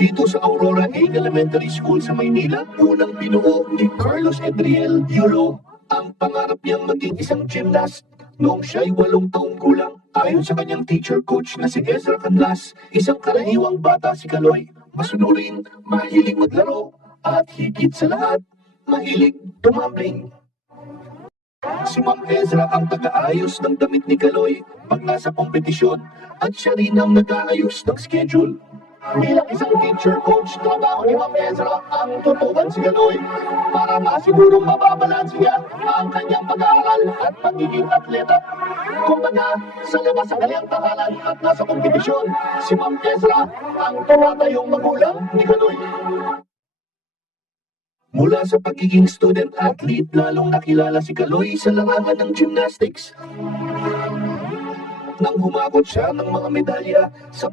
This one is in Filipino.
Dito sa Aurora A Elementary School sa Maynila, unang binuo ni Carlos Edriel Yulo ang pangarap niyang maging isang gymnast noong siya'y 8 taong gulang. Ayon sa kanyang teacher coach na si Ezra Canlas, isang karaniwang bata si Kaloy, masunurin, mahilig maglaro, at higit sa lahat, mahilig tumambling. Si Ma'am Ezra ang taga-ayos ng damit ni Kaloy pag nasa kompetisyon at siya rin ang nag-aayos ng schedule. Bilang isang teacher coach, trabaho ni Ma'am Ezra ang tutukan si Kaloy para masigurong mababalanse niya ang kanyang pag-aaral at pagiging atleta. Kumbaga, sa labas ng kanyang tahanan at nasa kompetisyon, si Ma'am Ezra ang tumatayong magulang ni Kaloy. Mula sa pagiging student athlete, lalong nakilala si Kaloy sa larangan ng gymnastics. Nang humakot siya ng mga medalya sa